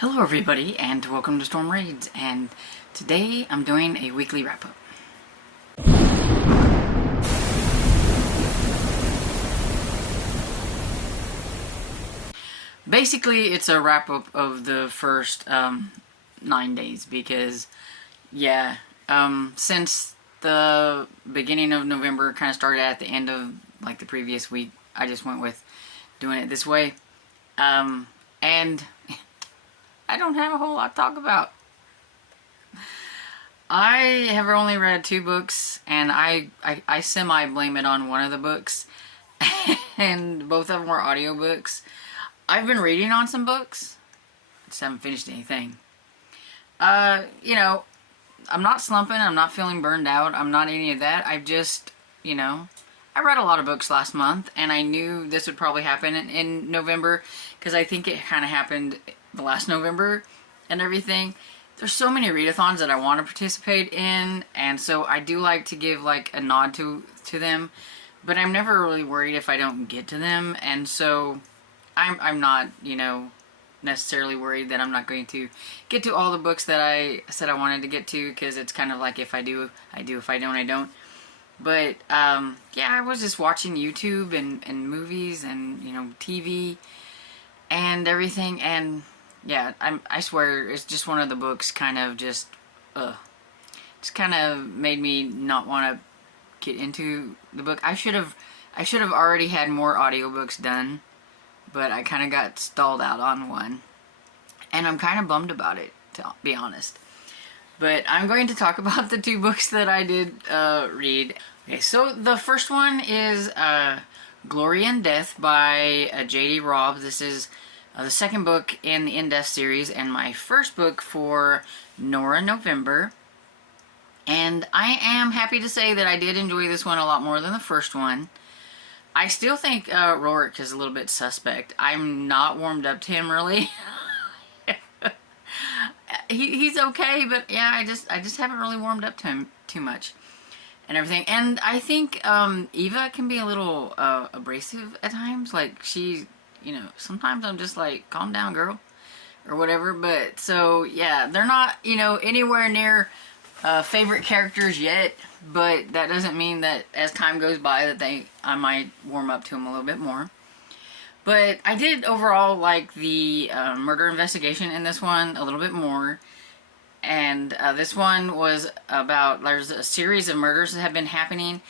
Hello everybody and welcome to Storm Raids, and today I'm doing a weekly wrap-up. Basically it's a wrap-up of the first 9 days because since the beginning of November kind of started at the end of like the previous week, I just went with doing it this way, and I don't have a whole lot to talk about. I have only read 2 books, and I semi-blame it on one of the books, and both of them were audiobooks. I've been reading on some books, just haven't finished anything. You know, I'm not slumping, I'm not feeling burned out, I'm not any of that. I've just, you know, I read a lot of books last month, and I knew this would probably happen in November, because I think it kind of happened the last November and everything. There's so many readathons that I want to participate in, and so I do like to give like a nod to them, but I'm never really worried if I don't get to them, and so I'm not, you know, necessarily worried that I'm not going to get to all the books that I said I wanted to get to, because it's kind of like if I do, I do, if I don't, I don't. But yeah, I was just watching YouTube and movies and, you know, TV and everything, and yeah, I swear it's just one of the books kind of just kind of made me not want to get into the book. I should have already had more audiobooks done, but I kind of got stalled out on one, and I'm kind of bummed about it, to be honest. But I'm going to talk about the 2 books that I did read. Okay, so the first one is Glory and Death by J.D. Robb. This is the second book in the In Death series, and my first book for Nora November. And I am happy to say that I did enjoy this one a lot more than the first one. I still think Rorik is a little bit suspect. I'm not warmed up to him, really. He's okay, but yeah, I just haven't really warmed up to him too much and everything. And I think Eva can be a little abrasive at times. Like, she, you know, sometimes I'm just like, calm down, girl, or whatever. But so yeah, they're not, you know, anywhere near favorite characters yet, but that doesn't mean that as time goes by that I might warm up to them a little bit more. But I did overall like the murder investigation in this one a little bit more. And this one was about, there's a series of murders that have been happening,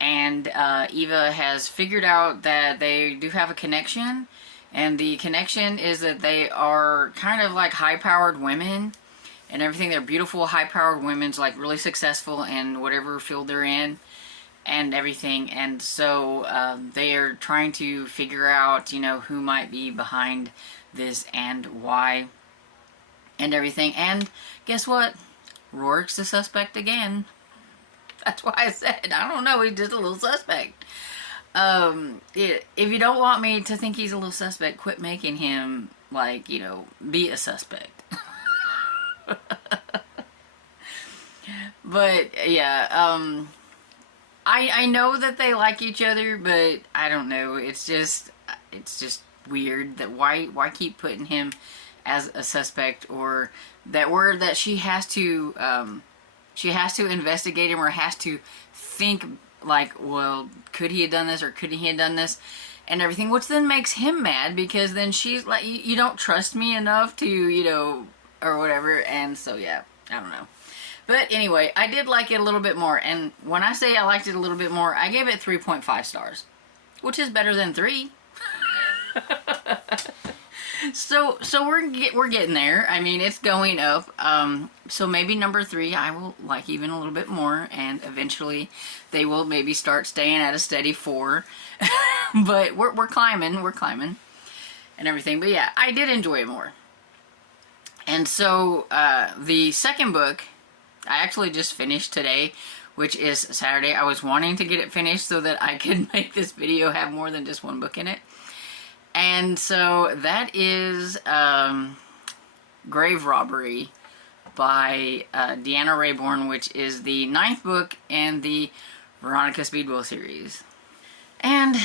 and Eva has figured out that they do have a connection, and the connection is that they are kind of like high-powered women and everything. They're beautiful, high-powered women, like really successful in whatever field they're in and everything. And so they are trying to figure out, you know, who might be behind this and why and everything. And guess what? Rorik's the suspect again. That's why I said, I don't know, he's just a little suspect. If you don't want me to think he's a little suspect, quit making him, like, you know, be a suspect. But yeah, I know that they like each other, but I don't know, it's just weird that why keep putting him as a suspect, or that word that she has to investigate him, or has to think like, well, could he have done this, or couldn't he have done this and everything, which then makes him mad, because then she's like, you don't trust me enough to, you know, or whatever. And so yeah, I don't know. But anyway, I did like it a little bit more, and when I say I liked it a little bit more, I gave it 3.5 stars, which is better than 3. So we're getting there. I mean, it's going up. So maybe number 3 I will like even a little bit more, and eventually they will maybe start staying at a steady 4. But we're climbing and everything. But yeah, I did enjoy it more. And so the second book I actually just finished today, which is Saturday. I was wanting to get it finished so that I could make this video have more than just one book in it. And so that is Grave Robbery by Deanna Raybourn, which is the 9th book in the Veronica Speedwell series. And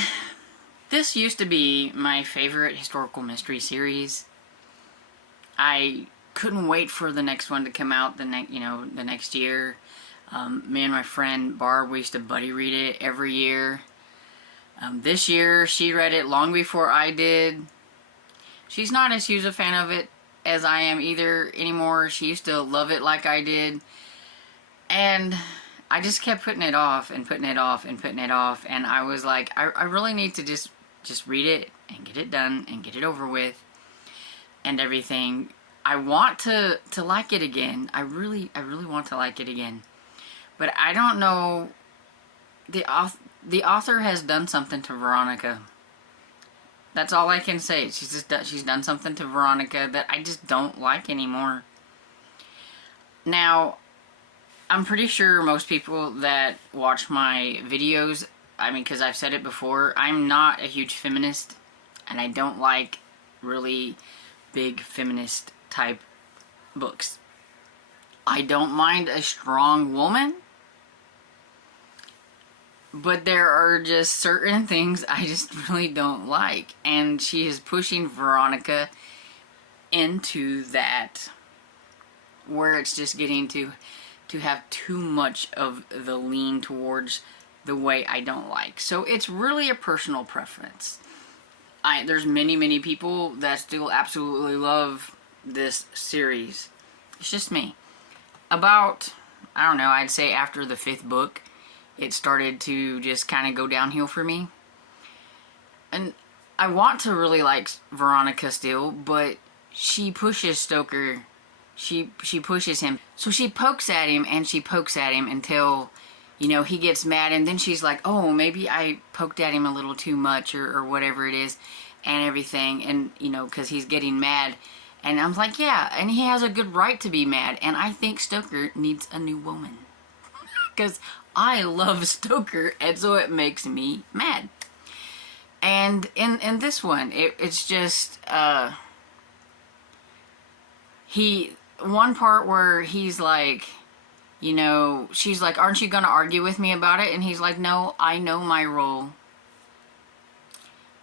this used to be my favorite historical mystery series. I couldn't wait for the next one to come out the next year. Me and my friend Barb, we used to buddy read it every year. This year, she read it long before I did. She's not as huge a fan of it as I am either anymore. She used to love it like I did. And I just kept putting it off and putting it off and putting it off. And I was like, I really need to just read it and get it done and get it over with and everything. I want to like it again. I really want to like it again. But I don't know. The author has done something to Veronica. That's all I can say. She's done something to Veronica that I just don't like anymore. Now, I'm pretty sure most people that watch my videos, I mean, because I've said it before, I'm not a huge feminist, and I don't like really big feminist type books. I don't mind a strong woman, but there are just certain things I just really don't like. And she is pushing Veronica into that, where it's just getting to have too much of the lean towards the way I don't like. So it's really a personal preference. There's many people that still absolutely love this series. It's just me. About, I don't know, I'd say after the 5th book, it started to just kind of go downhill for me. And I want to really like Veronica still, but she pushes Stoker. She pushes him. So she pokes at him and she pokes at him until, he gets mad. And then she's like, oh, maybe I poked at him a little too much or whatever it is and everything. And, because he's getting mad. And I'm like, yeah, and he has a good right to be mad. And I think Stoker needs a new woman. Because I love Stoker, and so it makes me mad. And in this one, it's just, one part where he's like, she's like, aren't you going to argue with me about it? And he's like, no, I know my role.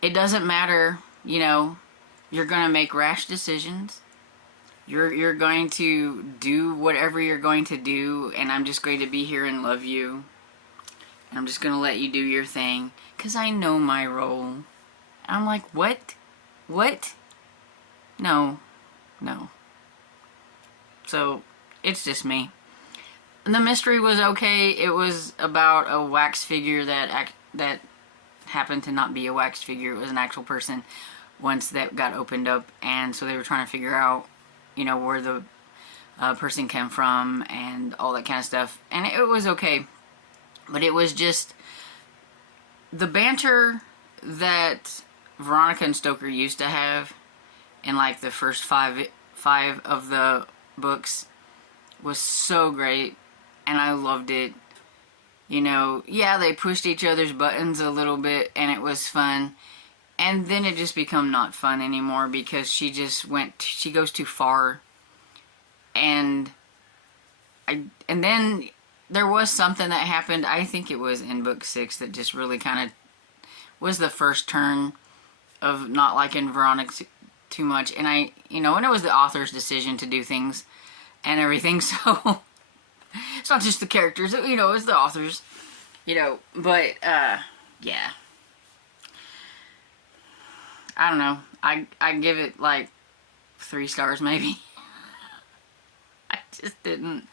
It doesn't matter, you're going to make rash decisions. You're going to do whatever you're going to do, and I'm just going to be here and love you. And I'm just going to let you do your thing, because I know my role. And I'm like, what? What? No. So, it's just me. And the mystery was okay. It was about a wax figure that happened to not be a wax figure. It was an actual person once that got opened up, and so they were trying to figure out where the person came from and all that kind of stuff. And it was okay. But it was just the banter that Veronica and Stoker used to have in like the first five of the books was so great. And I loved it. Yeah, they pushed each other's buttons a little bit and it was fun. And then it just become not fun anymore because she goes too far. And then there was something that happened, I think it was in book 6, that just really kind of was the first turn of not liking Veronica too much. And and it was the author's decision to do things and everything, so it's not just the characters, it's the authors, but, yeah. I don't know. I give it like 3 stars maybe. I just didn't.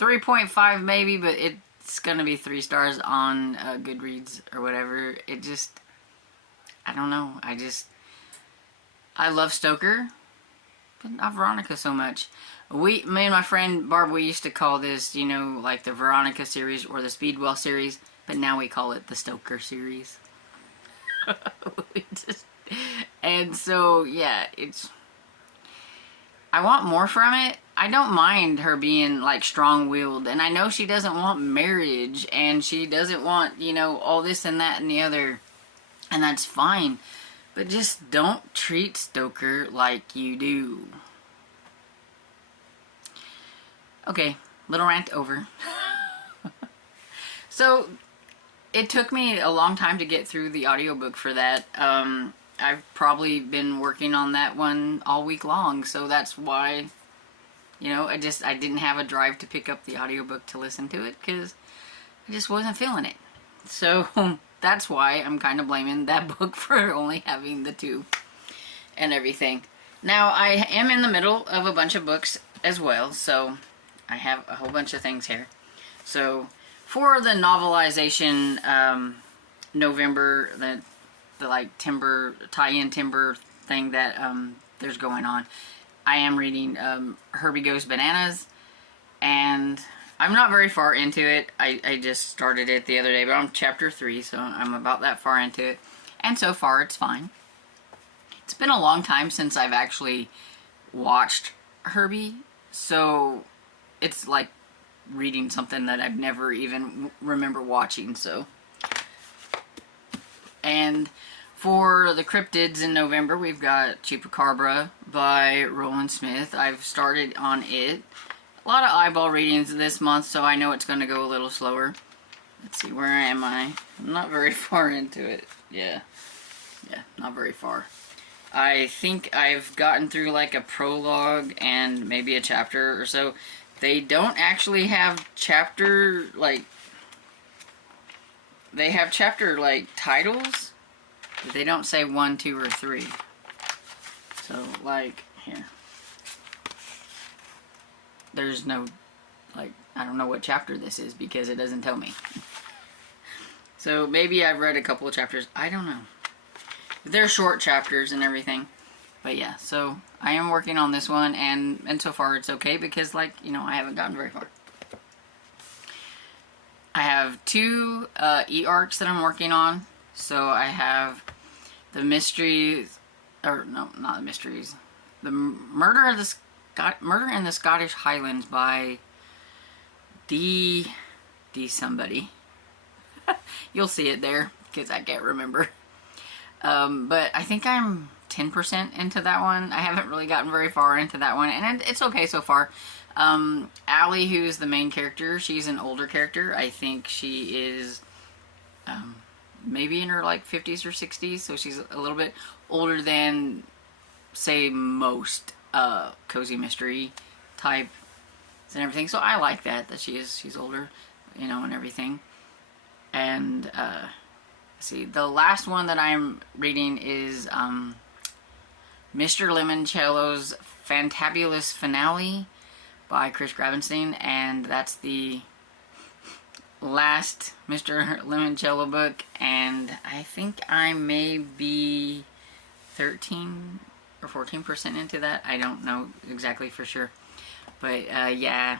3.5 maybe, but it's gonna be 3 stars on Goodreads or whatever. It just, I don't know. I love Stoker, but not Veronica so much. Me and my friend Barb, we used to call this, like the Veronica series or the Speedwell series, but now we call it the Stoker series. And so, yeah, I want more from it. I don't mind her being, like, strong-willed, and I know she doesn't want marriage, and she doesn't want, all this and that and the other, and that's fine, but just don't treat Stoker like you do. Okay, little rant over. So, it took me a long time to get through the audiobook for that. I've probably been working on that one all week long, so that's why, you know, I didn't have a drive to pick up the audiobook to listen to it, because I just wasn't feeling it. So that's why I'm kind of blaming that book for only having the 2 and everything. Now, I am in the middle of a bunch of books as well, so I have a whole bunch of things here. So for the novelization November, the like timber, tie-in timber thing that there's going on, I am reading Herbie Goes Bananas, and I'm not very far into it. I just started it the other day, but I'm chapter 3, so I'm about that far into it, and so far it's fine. It's been a long time since I've actually watched Herbie, so it's like reading something that I've never even remember watching, so. And for the cryptids in November, we've got Chupacabra by Roland Smith. I've started on it. A lot of eyeball readings this month, so I know it's going to go a little slower. Let's see, where am I? I'm not very far into it. Yeah, not very far. I think I've gotten through like a prologue and maybe a chapter or so. They don't actually have chapter, like, they have chapter, like, titles, but they don't say 1, 2, or 3. So, like, here. There's no, like, I don't know what chapter this is because it doesn't tell me. So, maybe I've read a couple of chapters. I don't know. They're short chapters and everything. But yeah, so I am working on this one, and so far it's okay because, like, you know, I haven't gotten very far. I have 2 e-arcs that I'm working on. So I have the mysteries, or no, not the mysteries. The Murder in the Scottish Highlands by D somebody. You'll see it there because I can't remember. But I think I'm 10% into that one. I haven't really gotten very far into that one, and it's okay so far. Allie, who's the main character, she's an older character. I think she is maybe in her like 50s or 60s, so she's a little bit older than, say, most cozy mystery type and everything. So I like that she's older, you know, and everything. And see, the last one that I'm reading is Mr. Limoncello's Fantabulous Finale by Chris Gravenstein, and that's the last Mr. Limoncello book, and I think I may be 13 or 14% into that. I don't know exactly for sure, but yeah,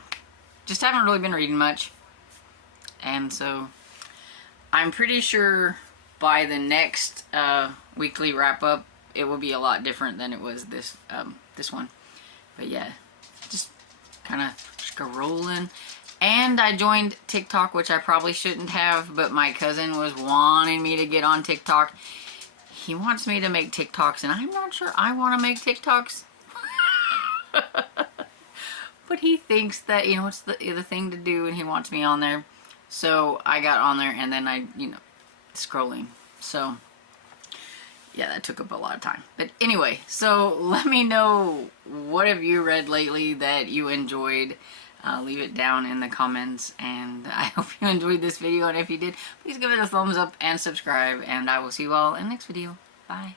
just haven't really been reading much, and so I'm pretty sure by the next weekly wrap-up it will be a lot different than it was this one. But yeah, just kind of scrolling. And I joined TikTok, which I probably shouldn't have, but my cousin was wanting me to get on TikTok. He wants me to make TikToks, and I'm not sure I want to make TikToks. But he thinks that, you know, it's the thing to do, and he wants me on there. So I got on there, and then I, you know, scrolling. So yeah, that took up a lot of time. But anyway, so let me know, what have you read lately that you enjoyed? Leave it down in the comments, and I hope you enjoyed this video, and if you did, please give it a thumbs up and subscribe, and I will see you all in the next video. Bye.